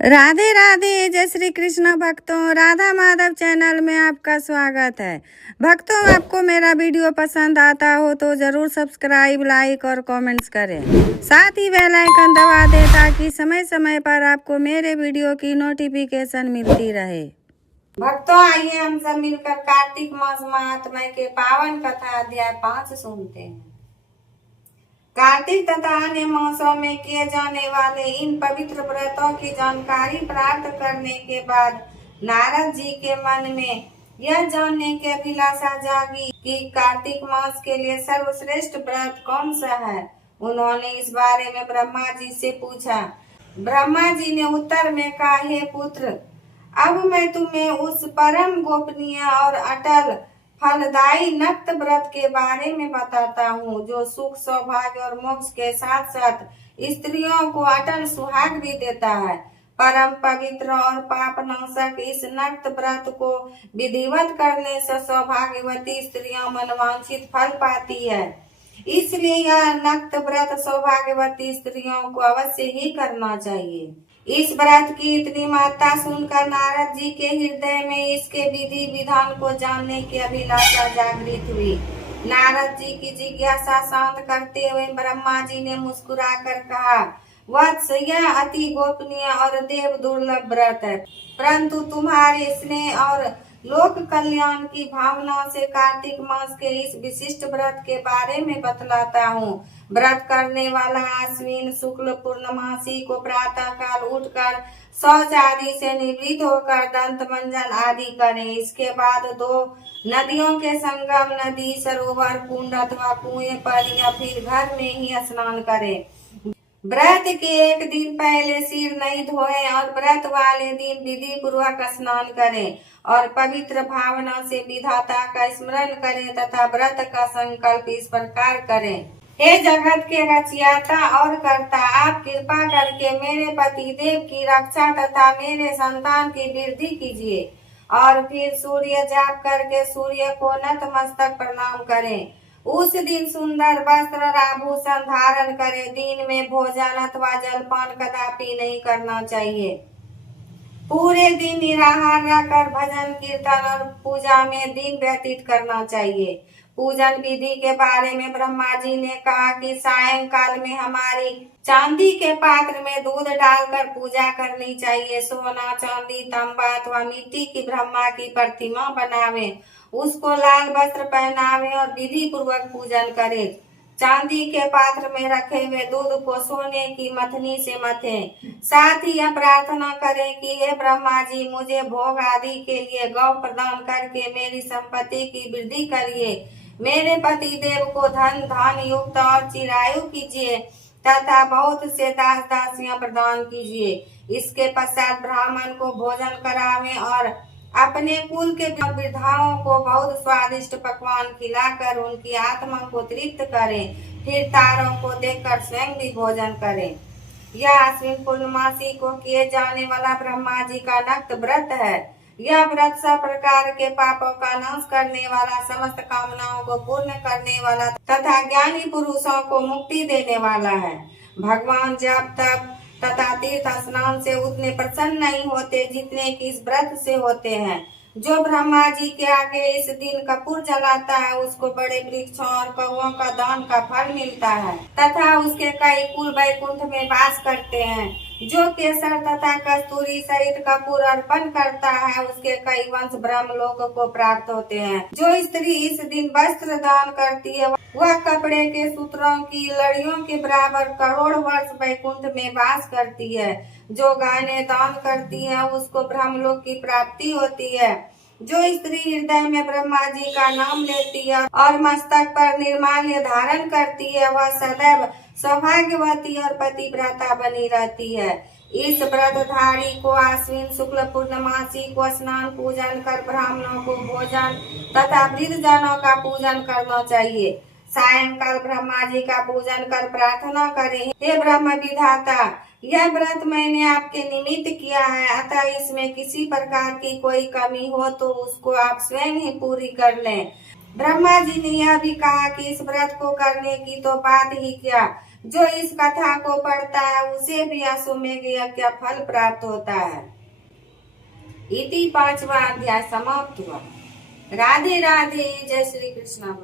राधे राधे, जय श्री कृष्ण भक्तों। राधा माधव चैनल में आपका स्वागत है। भक्तों, आपको मेरा वीडियो पसंद आता हो तो जरूर सब्सक्राइब, लाइक और कमेंट्स करें। साथ ही बेल आइकन दबा दें ताकि समय समय पर आपको मेरे वीडियो की नोटिफिकेशन मिलती रहे। भक्तों, आइए हम सब मिलकर कार्तिक मास महात्म्य के पावन कथा अध्याय 5 सुनते हैं। कार्तिक तथा अन्य मासों में किए जाने वाले इन पवित्र व्रतों की जानकारी प्राप्त करने के बाद नारद जी के मन में यह जानने की अभिलाषा जागी कि कार्तिक मास के लिए सर्वश्रेष्ठ व्रत कौन सा है। उन्होंने इस बारे में ब्रह्मा जी से पूछा। ब्रह्मा जी ने उत्तर में कहा, हे पुत्र, अब मैं तुम्हें उस परम गोपनीय और अटल फलदायी नक्त व्रत के बारे में बताता हूँ, जो सुख, सौभाग्य और मोक्ष के साथ साथ स्त्रियों को अटल सुहाग भी देता है। परम पवित्र और पाप नाशक इस नक्त व्रत को विधिवत करने से सौभाग्यवती स्त्रियां मनवांछित फल पाती है। इसलिए यह नक्त व्रत सौभाग्यवती स्त्रियों को अवश्य ही करना चाहिए। इस व्रत की इतनी महत्ता सुनकर नारद जी के हृदय में इसके विधि विधान को जानने की अभिलाषा जागृत हुई। नारद जी की जिज्ञासा शांत करते हुए ब्रह्मा जी ने मुस्कुराकर कहा, वत्स, यह अति गोपनीय और देव दुर्लभ व्रत है, परंतु तुम्हारे स्नेह और लोक कल्याण की भावना से कार्तिक मास के इस विशिष्ट व्रत के बारे में बतलाता हूँ। व्रत करने वाला आश्विन शुक्ल पूर्णमासी को प्रातः काल उठकर शौच आदि से निवृत्त होकर दंत मंजन आदि करे। इसके बाद 2 नदियों के संगम, नदी, सरोवर, कुंड अथवा कुएं पर या फिर घर में ही स्नान करे। व्रत के एक दिन पहले सिर नहीं धोए और व्रत वाले दिन विधि पूर्वक स्नान करें और पवित्र भावना से विधाता का स्मरण करें तथा व्रत का संकल्प इस प्रकार करें। हे जगत के रचयिता और कर्ता, आप कृपा करके मेरे पति देव की रक्षा तथा मेरे संतान की वृद्धि कीजिए। और फिर सूर्य जाप करके सूर्य को नतमस्तक प्रणाम करें। उस दिन सुंदर वस्त्र और आभूषण धारण करें। दिन में भोजन अथवा जलपान कदापि नहीं करना चाहिए। पूरे दिन निराहार रहकर भजन, कीर्तन और पूजा में दिन व्यतीत करना चाहिए। पूजन विधि के बारे में ब्रह्मा जी ने कहा कि सायंकाल में हमारी चांदी के पात्र में दूध डालकर पूजा करनी चाहिए। सोना, चांदी, तांबा अथवा मिट्टी की ब्रह्मा की प्रतिमा बनावे, उसको लाल वस्त्र पहनावे और विधि पूर्वक पूजन करे। चांदी के पात्र में रखे हुए दूध को सोने की मथनी से मथें। साथ ही यह प्रार्थना करें कि हे ब्रह्मा जी, मुझे भोग आदि के लिए गौ प्रदान करके मेरी संपत्ति की वृद्धि करिए। मेरे पति देव को धन धान युक्त और चिरायु कीजिए तथा बहुत से दास दासियां प्रदान कीजिए। इसके पश्चात ब्राह्मण को भोजन करावें और अपने कुल के वृद्धाओं को बहुत स्वादिष्ट पकवान खिलाकर उनकी आत्मा को तृप्त करें। फिर तारों को देखकर स्वयं भी भोजन करें। यह आश्विन पूर्णमासी को किए जाने वाला ब्रह्मा जी का नक्त व्रत है। यह व्रत सब प्रकार के पापों का नाश करने वाला, समस्त कामनाओं को पूर्ण करने वाला तथा ज्ञानी पुरुषों को मुक्ति देने वाला है। भगवान जब तक तथा तीर्थ स्नान से उतने प्रसन्न नहीं होते जितने कि इस व्रत से होते हैं। जो ब्रह्मा जी के आगे इस दिन कपूर जलाता है, उसको बड़े वृक्षों और कौओं का दान का फल मिलता है तथा उसके कई कुल वैकुंठ में वास करते हैं। जो केसर तथा कस्तूरी सहित कपूर अर्पण करता है, उसके कई वंश ब्रह्मलोक को प्राप्त होते हैं। जो स्त्री इस दिन वस्त्र दान करती है, वह कपड़े के सूत्रों की लड़ियों के बराबर करोड़ वर्ष वैकुंठ में वास करती है। जो गहने दान करती है, उसको ब्रह्मलोक की प्राप्ति होती है। जो स्त्री हृदय में ब्रह्मा जी का नाम लेती है और मस्तक पर निर्माल्य धारण करती है, वह सदैव सौभाग्यवती और पतिव्रता बनी रहती है। इस व्रतधारी को आश्विन शुक्ल पूर्णमासी को स्नान पूजन कर ब्राह्मणों को भोजन तथा वृद्ध जनों का पूजन करना चाहिए। सायंकाल ब्रह्मा जी का पूजन कर प्रार्थना करें, हे ब्रह्म विधाता, यह व्रत मैंने आपके निमित्त किया है, अतः इसमें किसी प्रकार की कोई कमी हो तो उसको आप स्वयं ही पूरी कर लें। ब्रह्मा जी ने यह भी कहा कि इस व्रत को करने की तो बात ही क्या, जो इस कथा को पढ़ता है उसे भी अश्वमेध यज्ञ का फल प्राप्त होता है। इति 5वां अध्याय समाप्त हुआ। राधे राधे। जय श्री कृष्ण।